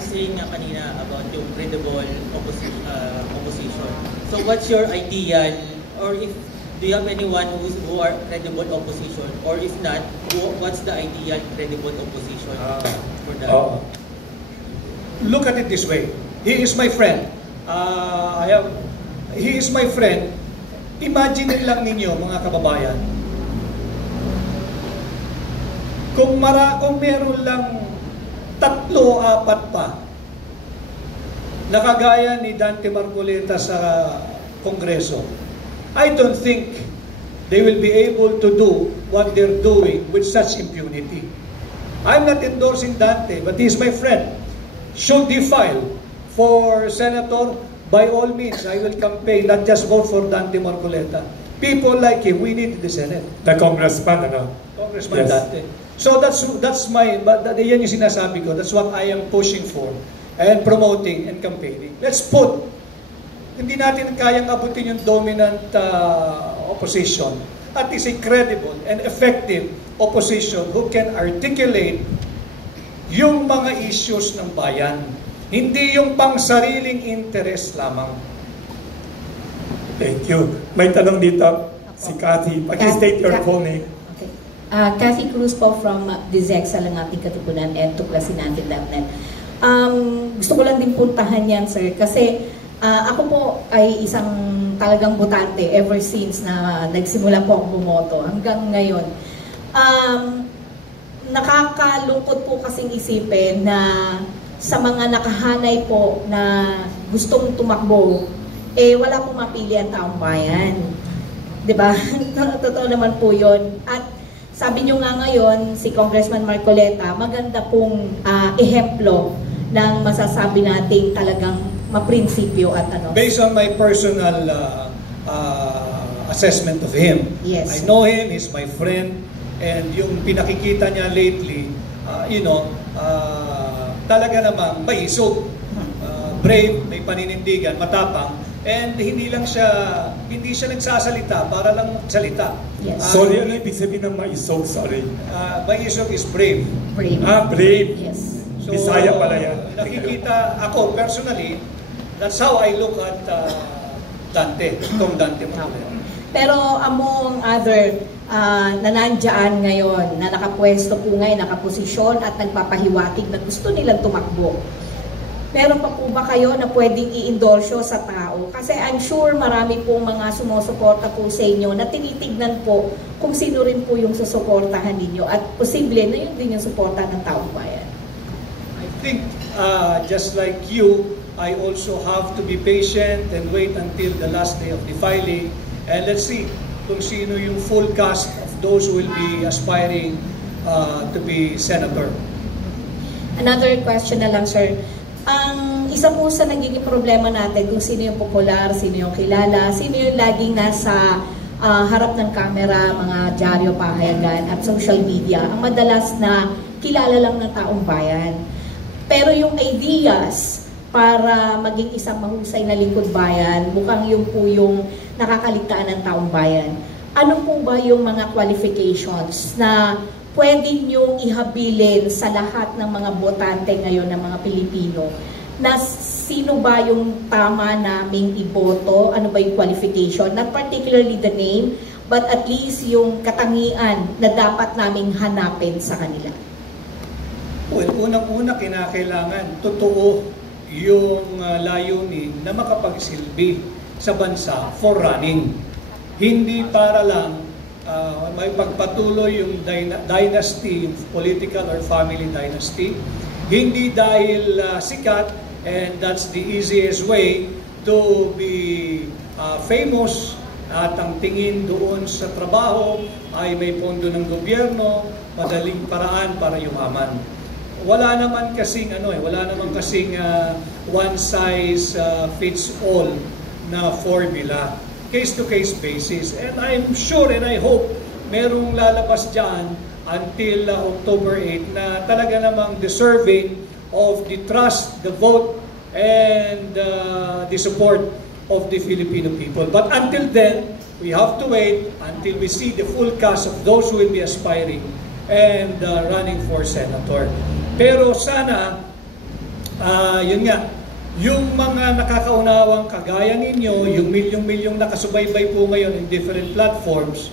was saying nga kanina about yung credible opposition. So what's your ideal, or if do you have anyone who are credible opposition, or if not, what's the ideal credible opposition for that? Look at it this way. He is my friend. He is my friend. Imagine lang ninyo, mga kababayan, kung meron lang 3 o 4 pa na kagaya ni Dante Marcoleta sa Kongreso, I don't think they will be able to do what they're doing with such impunity. I'm not endorsing Dante, but he's my friend. Should he file for senator, by all means, I will campaign, not just vote for Dante Marcoleta. People like him, we need the Senate. The congressman, ano? Congressman yes. Dante. So that's my, yan yung sinasabi ko, that's what I am pushing for and promoting and campaigning. Let's put, hindi natin kayang abutin yung dominant opposition, at least a credible and effective opposition who can articulate yung mga issues ng bayan. Hindi yung pang-sariling interest lamang. Thank you. May tanong dito, si Cathy. Pag-state your full name. Okay. Cathy Cruz po from DZEXA lang ating katupunan at tuklasinnatin.net. Gusto ko lang din puntahan yan, sir, kasi ako po ay isang talagang botante ever since na nagsimula po akong bumoto hanggang ngayon. Nakakalungkot po kasing isipin na sa mga nakahanay po na gustong tumakbo, wala pong mapili ang taong bayan. Diba? Totoo naman po yun. At sabi nyo nga ngayon, si Congressman Marcoleta, maganda pong ehemplo ng masasabi nating talagang maprinsipyo at ano. Based on my personal assessment of him, yes. I know him, he's my friend, and yung pinakikita niya lately, talaga namang maisog, brave, may paninindigan, matapang, and hindi siya nagsasalita para lang magsalita. Yes. Sorry, ano ibig sabihin ng maisog? Sorry. Maisog is brave. Brave. Brave. Yes. So, Bisaya pala yan. Nakikita ako, personally, that's how I look at Dante, Tom Dante Marcoleta. Pero among other na nandyan ngayon, na nakapwesto po ngayon, nakaposisyon at nagpapahiwatig na gusto nilang tumakbo, meron pa po ba kayo na pwedeng i-endorse sa tao? Kasi I'm sure marami po mga sumusuporta po sa inyo na tinitignan po kung sino rin po yung susuportahan ninyo at posible na yun din yung suporta ng taong bayan. I think just like you, I also have to be patient and wait until the last day of the filing, and let's see kung sino yung full cast of those who will be aspiring to be senator. Another question na lang, sir. Ang isa po sa nagiging problema natin kung sino yung popular, sino yung kilala, sino yung laging nasa harap ng kamera, mga dyaryo, pahayagan at social media, ang madalas na kilala lang ng taong bayan. Pero yung ideas para maging isang mahusay na lingkod bayan, mukhang yung po yung nakakaligtaan ng taong bayan. Ano po ba yung mga qualifications na pwede niyong ihabilin sa lahat ng mga botante ngayon ng mga Pilipino? Na sino ba yung tama naming iboto? Ano ba yung qualification? Not particularly the name, but at least yung katangian na dapat naming hanapin sa kanila. Well, unang-una kinakailangan totoo yung layunin na makapagsilbi sa bansa for running. Hindi para lang may pagpatuloy yung dynasty, yung political or family dynasty. Hindi dahil sikat, and that's the easiest way to be famous, at ang tingin doon sa trabaho ay may pondo ng gobyerno, madaling paraan para yumaman. Wala naman kasing one size fits all na formula, case to case basis, and I'm sure and I hope merong lalabas dyan until October 8 na talaga namang deserving of the trust, the vote, and the support of the Filipino people. But until then, we have to wait until we see the full cast of those who will be aspiring and running for senator. Pero sana Yun nga, yung mga nakakaunawang kagaya ninyo, yung milyong-milyong nakasubaybay po ngayon in different platforms,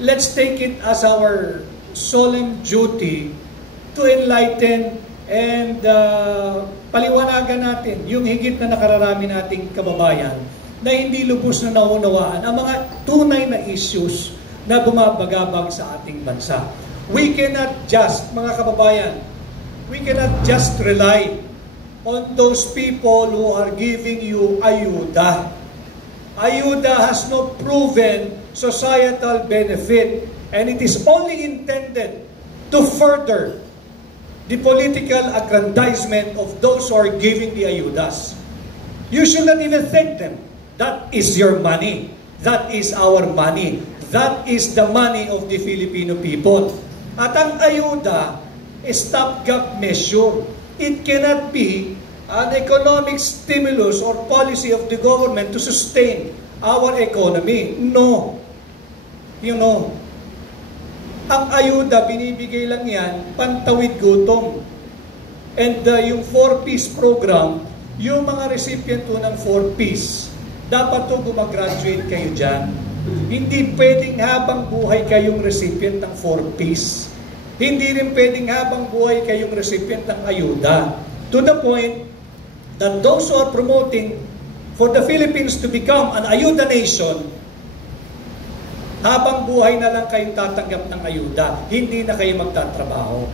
let's take it as our solemn duty to enlighten and paliwanagan natin yung higit na nakararami nating kababayan na hindi lubos na naunawaan ang mga tunay na issues na bumabagabag sa ating bansa. We cannot just, mga kababayan, we cannot just rely on those people who are giving you ayuda. Ayuda has no proven societal benefit, and it is only intended to further the political aggrandizement of those who are giving the ayudas. You should not even thank them. That is your money. That is our money. That is the money of the Filipino people. At ang ayuda is stopgap measure. It cannot be an economic stimulus or policy of the government to sustain our economy. No. You know, ang ayuda, binibigay lang yan, pantawid gutom. And yung 4-piece program, yung mga recipient po ng 4-piece, dapat to gumagraduate kayo dyan. Hindi pwedeng habang buhay kayong recipient ng 4-piece. Hindi rin pwedeng habang buhay kayong recipient ng ayuda. To the point that those who are promoting for the Philippines to become an ayuda nation, habang buhay na lang kayong tatanggap ng ayuda, hindi na kayo magtatrabaho.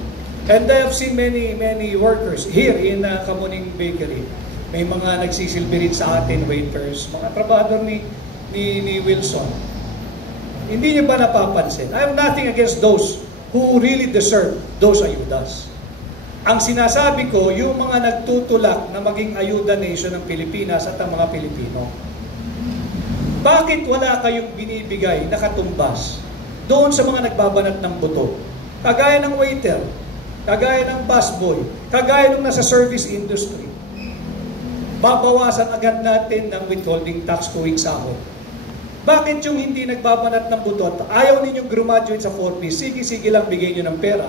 And I have seen many workers here in Kamuning Bakery. May mga nagsisilbi rin sa atin, waiters, mga trabador ni Wilson. Hindi niyo ba napapansin? I have nothing against those who really deserve those ayudas. Ang sinasabi ko, yung mga nagtutulak na maging ayuda nation ng Pilipinas at ang mga Pilipino. Bakit wala kayong binibigay na katumbas doon sa mga nagbabanat ng buto? Kagaya ng waiter, kagaya ng busboy, kagaya nung nasa service industry. Babawasan agad natin ng withholding tax tuwing sahod. Bakit yung hindi nagbabanat ng buto at ayaw ninyong graduate sa 4P, sige lang bigay nyo ng pera,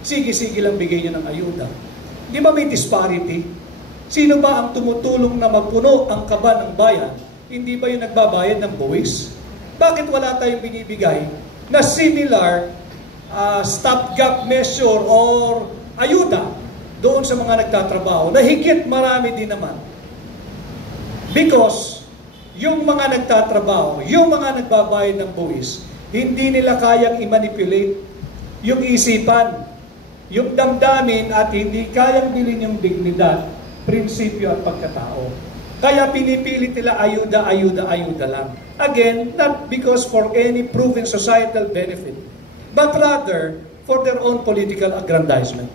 sige lang bigay nyo ng ayuda? Di ba may disparity? Sino ba ang tumutulong na magpuno ang kaba ng bayan? Hindi ba yung nagbabayad ng buwis? Bakit wala tayong binibigay na similar stopgap measure or ayuda doon sa mga nagtatrabaho na higit marami din naman? Because yung mga nagtatrabaho, yung mga nagbabayad ng buwis, hindi nila kayang i-manipulate yung isipan, yung damdamin at hindi kayang bilhin yung dignidad, prinsipyo at pagkatao. Kaya pinipilit nila ayuda lang. Again, not because for any proven societal benefit, but rather for their own political aggrandizement.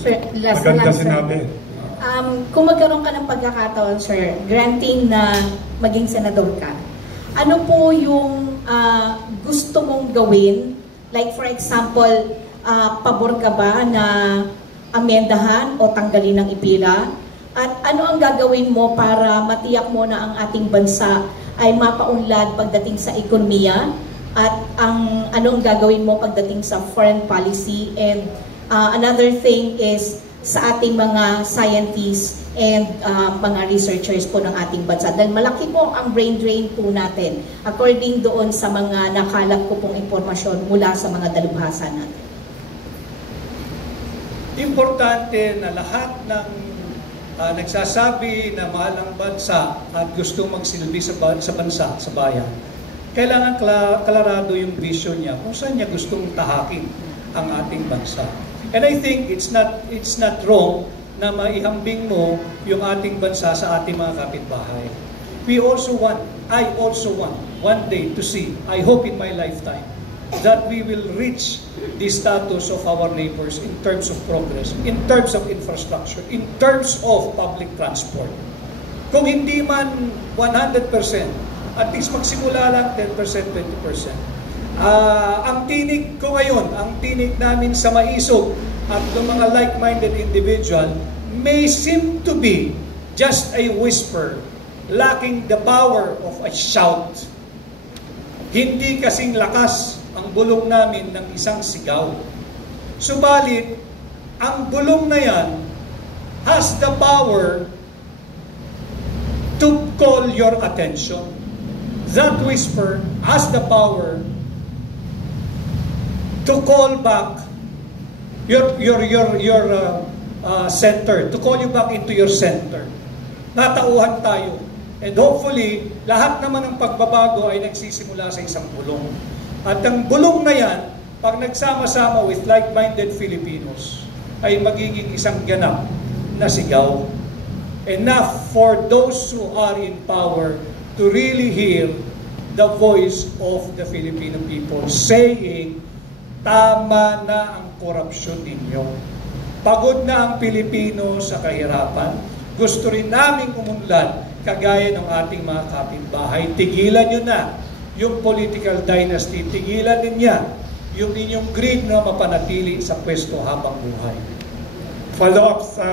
Sir, last Maganda lang, sir. sinabi. Kung magkaroon ka ng pagkakataon, sir, granting na maging senador ka, ano po yung gusto mong gawin? Like for example, pabor ka ba na amendahan o tanggalin ng ipila? At ano ang gagawin mo para matiyak mo na ang ating bansa ay mapaunlad pagdating sa ekonomiya? At anong gagawin mo pagdating sa foreign policy? And another thing is sa ating mga scientists and mga researchers po ng ating bansa. Dahil malaki po ang brain drain po natin according doon sa mga nakalap ko pong impormasyon mula sa mga dalubhasa natin. Importante na lahat ng nagsasabi na mahal ang bansa at gusto magsilbi sa bansa, sa bayan, kailangan klarado yung vision niya kung saan niya gustong tahakin ang ating bansa. And I think it's not wrong na maihambing mo yung ating bansa sa ating mga kapitbahay. I also want one day to see, I hope in my lifetime, that we will reach the status of our neighbors in terms of progress, in terms of infrastructure, in terms of public transport. Kung hindi man 100%, at least magsimula lang 10%, 20%. Ang tinig ko ngayon, ang tinig namin sa maisog at ng mga like-minded individual may seem to be just a whisper, lacking the power of a shout. Hindi kasing lakas ang bulong namin ng isang sigaw. Subalit, ang bulong na yan has the power to call your attention. That whisper has the power to call back your center, to call you back into your center. Natauhan tayo. And hopefully, lahat naman ng pagbabago ay nagsisimula sa isang bulong. At ang bulong na yan, pag nagsama-sama with like-minded Filipinos, ay magiging isang ganap na sigaw. Enough for those who are in power to really hear the voice of the Filipino people saying, tama na ang korupsyon ninyo. Pagod na ang Pilipino sa kahirapan. Gusto rin naming umunlad kagaya ng ating mga kapitbahay. Tigilan nyo na yung political dynasty. Tigilan ninyo yung inyong greed na mapanatili sa pwesto habang buhay. Follow up sa